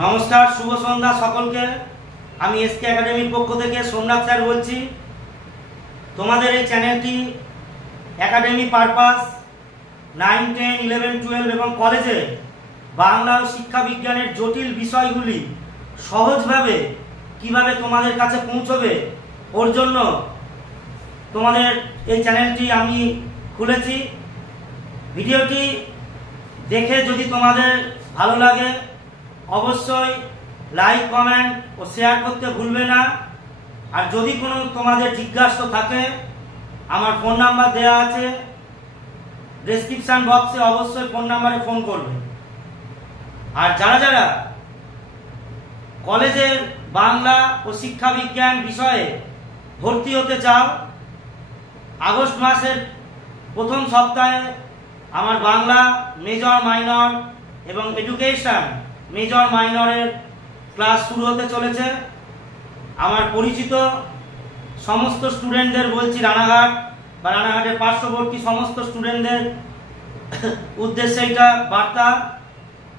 নমস্কার, শুভ সন্ধ্যা সকলকে। আমি এসকে একাডেমির পক্ষ থেকে সোমনাথ স্যার বলছি। তোমাদের এই চ্যানেলটি একাডেমি পারপাস 9, 10, 11, 12 এবং কলেজে বাংলা ও শিক্ষা বিজ্ঞানের জটিল বিষয়গুলি সহজভাবে কিভাবে তোমাদের কাছে পৌঁছবে ওর জন্য তোমাদের এই চ্যানেলটি আমি খুলেছি। ভিডিওটি দেখে যদি তোমাদের ভালো লাগে অবশ্যই লাইক, কমেন্ট ও শেয়ার করতে ভুলবে না। আর যদি কোনো তোমাদের জিজ্ঞাসা থাকে আমার ফোন নাম্বার দেওয়া আছে ডেসক্রিপশন বক্সে, অবশ্যই ফোন নাম্বারে ফোন করবে। আর যারা যারা কলেজের বাংলা ও শিক্ষা বিজ্ঞান বিষয়ে ভর্তি হতে চাও, আগস্ট মাসের প্রথম সপ্তাহে আমার বাংলা মেজর, মাইনর এবং এডুকেশন মেজর মাইনরের ক্লাস শুরু হতে চলেছে। আমার পরিচিত সমস্ত স্টুডেন্টদের বলছি, রানাঘাট বা রানাঘাটের পার্শ্ববর্তী সমস্ত স্টুডেন্টদের উদ্দেশ্যে এটা বার্তা।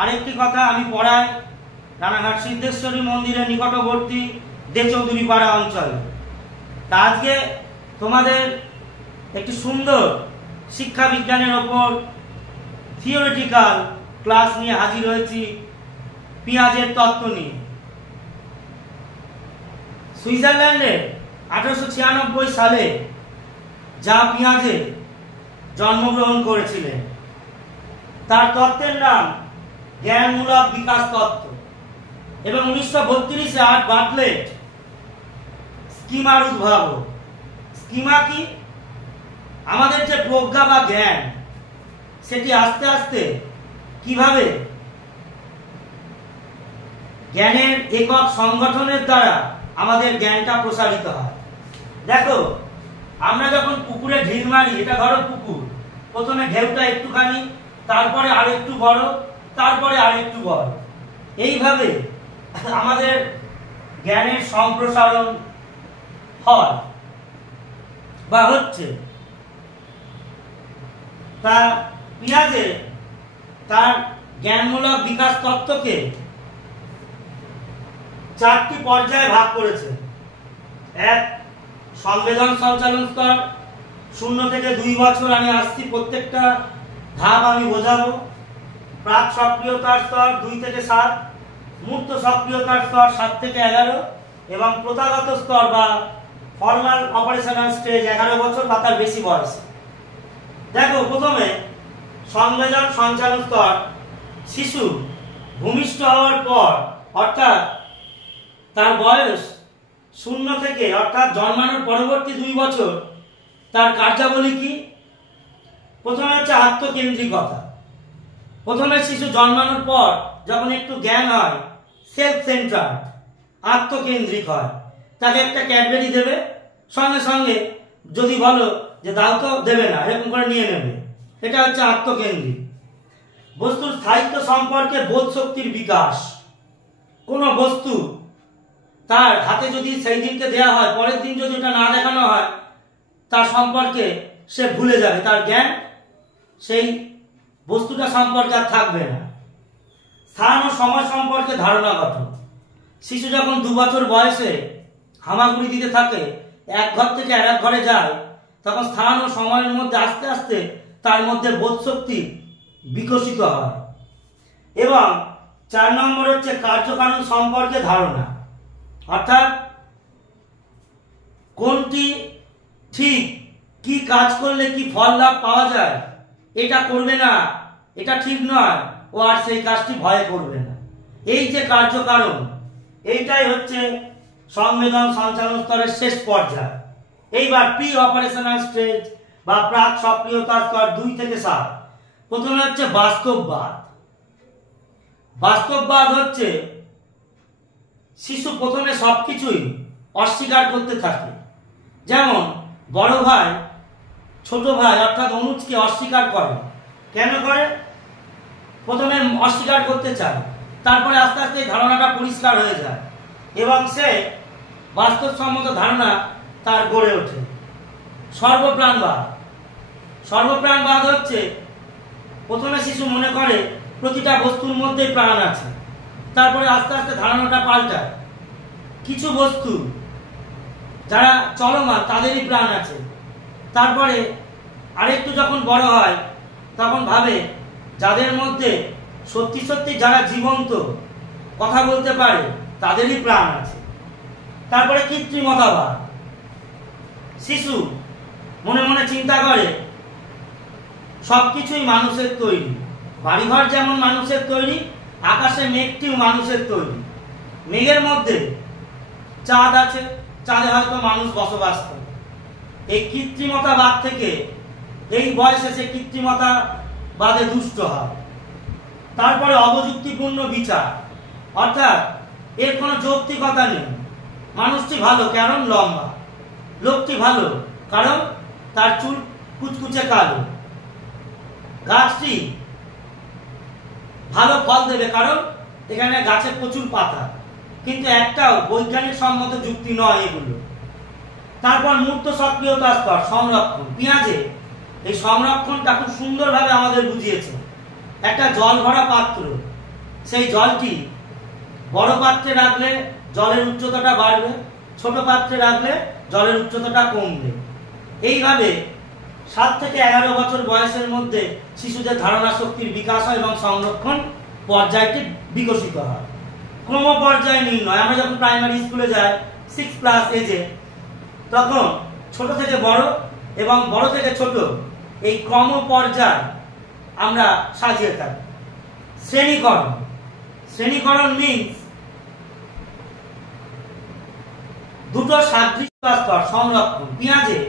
আরেকটি কথা, আমি পড়াই রানাঘাট সিদ্ধেশ্বরী মন্দিরের নিকটবর্তী দেচৌধুরী পাড়া অঞ্চলে। তা আজকে তোমাদের একটি সুন্দর শিক্ষা বিজ্ঞানের ওপর থিওরিটিক্যাল ক্লাস নিয়ে হাজির হয়েছি, পেঁয়াজের তত্ত্ব নিয়ে। সুইজারল্যান্ডে 1896 সালে যা পেঁয়াজে জন্মগ্রহণ করেছিলেন, তার তত্ত্বের নাম জ্ঞানমূলক বিকাশ তত্ত্ব। এবং 1932-এ আর্ট বাটলেট স্কিমার উদ্ভাবক। স্কিমা কি? আমাদের যে প্রজ্ঞা বা জ্ঞান, সেটি আস্তে আস্তে কিভাবে জ্ঞানের একক সংগঠনের দ্বারা আমাদের জ্ঞানটা প্রসারিত হয়। দেখো, আমরা যখন পুকুরে ঢিল মারি, এটা ধরো পুকুর, প্রথমে ঢেউটা একটুখানি, তারপরে আরেকটু বড়, তারপরে আরেকটু বড়, এইভাবে আমাদের জ্ঞানের সম্প্রসারণ হয় বা হচ্ছে। তা পেঁয়াজে তার জ্ঞানমূলক বিকাশ তত্ত্বকে 4টি পর্যায়ে ভাগ করেছে। 1, সংবেদন সঞ্চালন স্তর, 0 থেকে 2 বছর আমি আসছি, প্রত্যেকটা ধাপ আমি বোঝাবো। প্রাক সক্রিয়তার স্তর 2 থেকে 7, মূর্ত সক্রিয়তার স্তর 7 থেকে 11 এবং প্রথাগত স্তর বা ফর্মাল অপারেশনাল স্টেজ 11 বছর বা তার বেশি বয়স। দেখো, প্রথমে সংবেদন সঞ্চালন স্তর। শিশু ভূমিষ্ঠ হওয়ার পর, অর্থাৎ তার বয়স 0 থেকে, অর্থাৎ জন্মানোর পরবর্তী 2 বছর, তার কার্যাবলী কি? প্রথমে হচ্ছে আত্মকেন্দ্রিকতা। প্রথমে শিশু জন্মানোর পর যখন একটু জ্ঞান হয়, সেলফ সেন্টার্ড, আত্মকেন্দ্রিক হয়। তাকে একটা ক্যাডবেরি দেবে, সঙ্গে সঙ্গে যদি বলো যে দাও তো, দেবে না, এরকম করে নিয়ে নেবে। এটা হচ্ছে আত্মকেন্দ্রিক। বস্তুর স্থায়িত্ব সম্পর্কে বোধ শক্তির বিকাশ। কোনো বস্তু তার হাতে যদি সেই দিনকে দেয়া হয়, পরের দিন যদি ওটা না দেখানো হয়, তার সম্পর্কে সে ভুলে যাবে, তার জ্ঞান সেই বস্তুটা সম্পর্কে আর থাকবে না। স্থান ও সময় সম্পর্কে ধারণা গঠন। শিশু যখন 2 বছর বয়সে হামাগুড়ি দিতে থাকে, এক ঘর থেকে আরেক ঘরে যায়, তখন স্থান ও সময়ের মধ্যে আস্তে আস্তে তার মধ্যে বোধ শক্তি বিকশিত হয়। এবং 4 নম্বর হচ্ছে কার্যকারণ সম্পর্কে ধারণা, অর্থাৎ কোনটি ঠিক, কি কাজ করলে কি ফল লাভ পাওয়া যায়, এটা করবে না, এটা ঠিক নয়, ও আর সেই কাজটি ভয়ে করবে না। এই যে কার্যকারণ, এইটাই হচ্ছে সংবেদন সঞ্চালন স্তরের শেষ পর্যায়। এইবার প্রি অপারেশনাল স্টেজ বা প্রাক সক্রিয়তা স্তর 2 থেকে 7। প্রথমে হচ্ছে বাস্তববাদ। বাস্তববাদ হচ্ছে শিশু প্রথমে সবকিছুই অস্বীকার করতে থাকে। যেমন বড় ভাই ছোট ভাই অর্থাৎ অনুজকে অস্বীকার করে। কেন করে? প্রথমে অস্বীকার করতে চায়, তারপরে আস্তে আস্তে ধারণাটা পরিষ্কার হয়ে যায় এবং সে বাস্তবসম্মত ধারণা তার গড়ে ওঠে। সর্বপ্রাণবাদ। সর্বপ্রাণবাদ হচ্ছে প্রথমে শিশু মনে করে প্রতিটা বস্তুর মধ্যে প্রাণ আছে, তারপরে আস্তে আস্তে ধারণাটা পাল্টায়। কিছু বস্তু যারা চলমান তাদেরই প্রাণ আছে। তারপরে আরেকটু যখন বড় হয় তখন ভাবে যাদের মধ্যে সত্যি সত্যি যারা জীবন্ত কথা বলতে পারে তাদেরই প্রাণ আছে। তারপরে কৃত্রিমতাবাদ। শিশু মনে মনে চিন্তা করে সবকিছুই মানুষের তৈরি, বাড়িঘর যেমন মানুষের তৈরি, আকাশে মেঘটিও মানুষের তৈরি। মেঘের মধ্যে চাঁদ আছে, চাঁদে হয়তো মানুষ বসবাস করে। এই কৃত্রিমতাবাদ থেকে এই বয়সে সে কৃত্রিমতাবাদে দুষ্ট হয়। তারপরে অবযুক্তিপূর্ণ বিচার, অর্থাৎ এর কোনো যৌক্তিকতা নেই। মানুষটি ভালো কারণ লম্বা, লোকটি ভালো কারণ তার চুল কুচকুচে কালো, গাছটি ভালো ফল দেবে কারণ এখানে গাছে প্রচুর পাতা, কিন্তু একটাও বৈজ্ঞানিক সম্মত যুক্তি নয় এগুলো। তারপর মূর্ত সক্রিয়তা স্তর, সংরক্ষণ। পেঁয়াজে এই সংরক্ষণটা খুব সুন্দরভাবে আমাদের বুঝিয়েছে। একটা জল ভরা পাত্র, সেই জলটি বড় পাত্রে রাখলে জলের উচ্চতাটা বাড়বে, ছোট পাত্রে রাখলে জলের উচ্চতাটা কমবে। এইভাবে 7 থেকে 11 বছর বয়সের মধ্যে শিশুদের ধারণা শক্তির বিকাশ হয় এবং সংরক্ষণ পর্যায়টি বিকশিত হয়। ক্রম পর্যায় নির্ণয়, আমরা যখন প্রাইমারি স্কুলে যাই 6+ এজে, তখন ছোট থেকে বড় এবং বড় থেকে ছোট এই ক্রম পর্যায় আমরা সাজিয়ে থাকি। শ্রেণীকরণ। শ্রেণীকরণ মিন্স দুটো সাদৃশ্য স্তর, সংরক্ষণ। পেঁয়াজে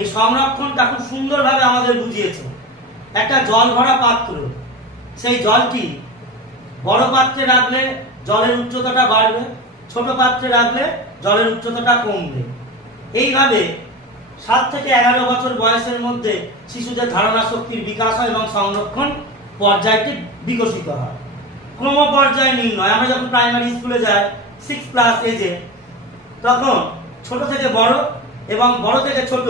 এই সংরক্ষণটা খুব সুন্দরভাবে আমাদের বুঝিয়েছে। একটা জল ভরা পাত্র, সেই জলটি বড় পাত্রে রাখলে জলের উচ্চতাটা বাড়বে, ছোট পাত্রে রাখলে জলের উচ্চতাটা কমবে। এইভাবে 7 থেকে 11 বছর বয়সের মধ্যে শিশুদের ধারণা শক্তির বিকাশ হয় এবং সংরক্ষণ পর্যায়টি বিকশিত হয়। ক্রম পর্যায় নির্ণয়, আমরা যখন প্রাইমারি স্কুলে যাই 6+ এজে, তখন ছোট থেকে বড় এবং বড় থেকে ছোট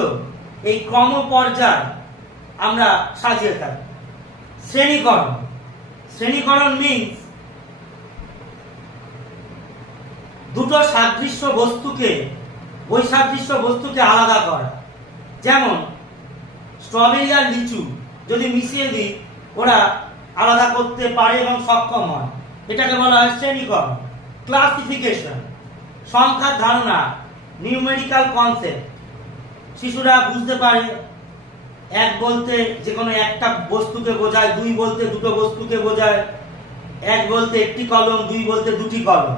এই ক্রম পর্যায় আমরা সাজিয়ে থাকি। শ্রেণীকরণ। শ্রেণীকরণ মিন্স দুটো সাদৃশ্য বস্তুকে, বৈসাদৃশ্য বস্তুকে আলাদা করা। যেমন স্ট্রবেরি আর লিচু যদি মিশিয়ে দিই ওরা আলাদা করতে পারে এবং সক্ষম হয়, এটাকে বলা হয় শ্রেণীকরণ। ক্লাসিফিকেশন, সংখ্যার ধারণা, নিউমেরিক্যাল কনসেপ্ট। শিশুরা বুঝতে পারে 1 বলতে যে কোনো একটা বস্তুকে বোঝায়, 2 বলতে দুটো বস্তুকে বোঝায়, 1 বলতে একটি কলম, 2 বলতে দুটি কলম।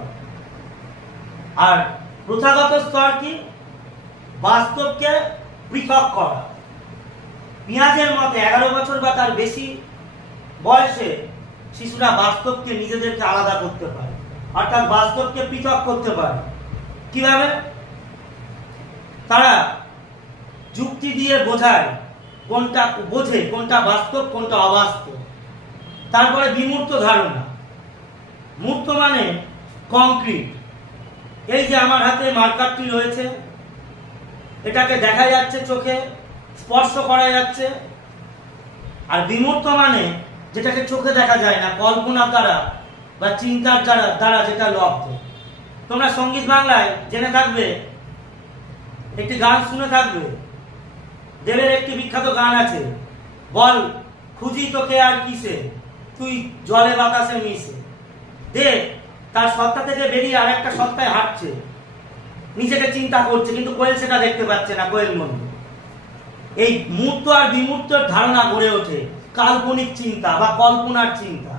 আর প্রথাগত স্তর কি? বাস্তবকে পৃথক করা। পেঁয়াজের মতে 11 বছর বা তার বেশি বয়সে শিশুরা বাস্তবকে নিজেদেরকে আলাদা করতে পারে, অর্থাৎ বাস্তবকে পৃথক করতে পারে। কিভাবে? তারা যুক্তি দিয়ে বোঝায়, বোঝে কোনটা বাস্তব কোনটা অবাস্তব। তারপরে বিমূর্ত ধারণা। মূর্ত মানে কংক্রিট। এই যে আমার হাতে মার্কারটি রয়েছে, এটাকে দেখা যাচ্ছে চোখে, স্পর্শ করা যাচ্ছে। আর বিমূর্ত মানে যেটাকে চোখে দেখা যায় না, কল্পনার দ্বারা বা চিন্তার দ্বারা যেটা লব্ধ। তোমরা সঙ্গীত বাংলায় জেনে থাকবে, একটি গান শুনে থাকবে, দেবের একটি বিখ্যাত গান আছে, বল খুঁজি তোকে আর কিসে, তুই জলে বাতাসে মিশে। দেব তার সত্তা থেকে বেরিয়ে আর একটা সত্তায় হাঁটছে, নিজেকে চিন্তা করছে, কিন্তু কোয়েল সেটা দেখতে পাচ্ছে না, কোয়েল মন্দ। এই মূর্ত আর বিমূর্তর ধারণা গড়ে ওঠে কাল্পনিক চিন্তা বা কল্পনার চিন্তা।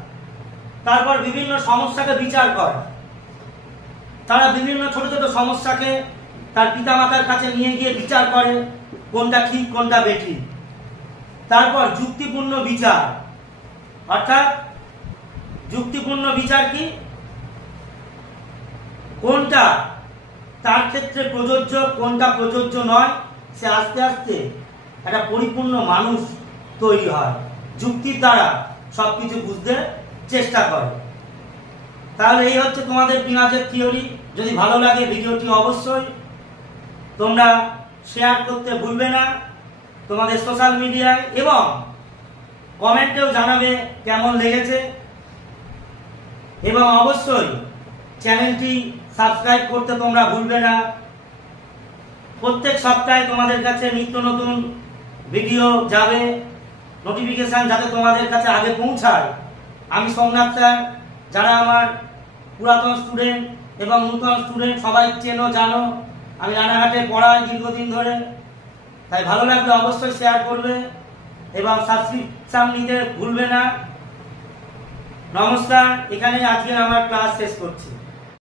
তারপর বিভিন্ন সমস্যাকে বিচার করে। তারা বিভিন্ন ছোট ছোট সমস্যাকে তার পিতামাতার কাছে নিয়ে গিয়ে বিচার করে কোনটা ঠিক কোনটা বেঠিক। তারপর যুক্তিপূর্ণ বিচার, অর্থাৎ যুক্তিপূর্ণ বিচার কি? কোনটা তার ক্ষেত্রে প্রযোজ্য কোনটা প্রযোজ্য নয়, সে আস্তে আস্তে একটা পরিপূর্ণ মানুষ তৈরি হয়, যুক্তির দ্বারা সবকিছু বুঝতে চেষ্টা করে। তাহলে এই হচ্ছে তোমাদের পেঁয়াজের থিওরি। যদি ভালো লাগে ভিডিওটি অবশ্যই তোমরা শেয়ার করতে ভুলবে না তোমাদের সোশ্যাল মিডিয়ায়, এবং কমেন্টেও জানাবে কেমন লেগেছে। এবং অবশ্যই চ্যানেলটি সাবস্ক্রাইব করতে তোমরা ভুলবে না। প্রত্যেক সপ্তাহে তোমাদের কাছে নিত্য নতুন ভিডিও যাবে, নোটিফিকেশন যাতে তোমাদের কাছে আগে পৌঁছায়। আমি সোমনাথ স্যার, যারা আমার পুরাতন স্টুডেন্ট এবং নূতন স্টুডেন্ট সবাই চেনো জানো, আমি রানাঘাটে পড়াই দীর্ঘদিন ধরে। তাই ভালো লাগলে অবশ্যই শেয়ার করবে এবং সাবস্ক্রিপশন নিতে ভুলবে না। নমস্কার, এখানেই আজকে আমার ক্লাস শেষ করছি।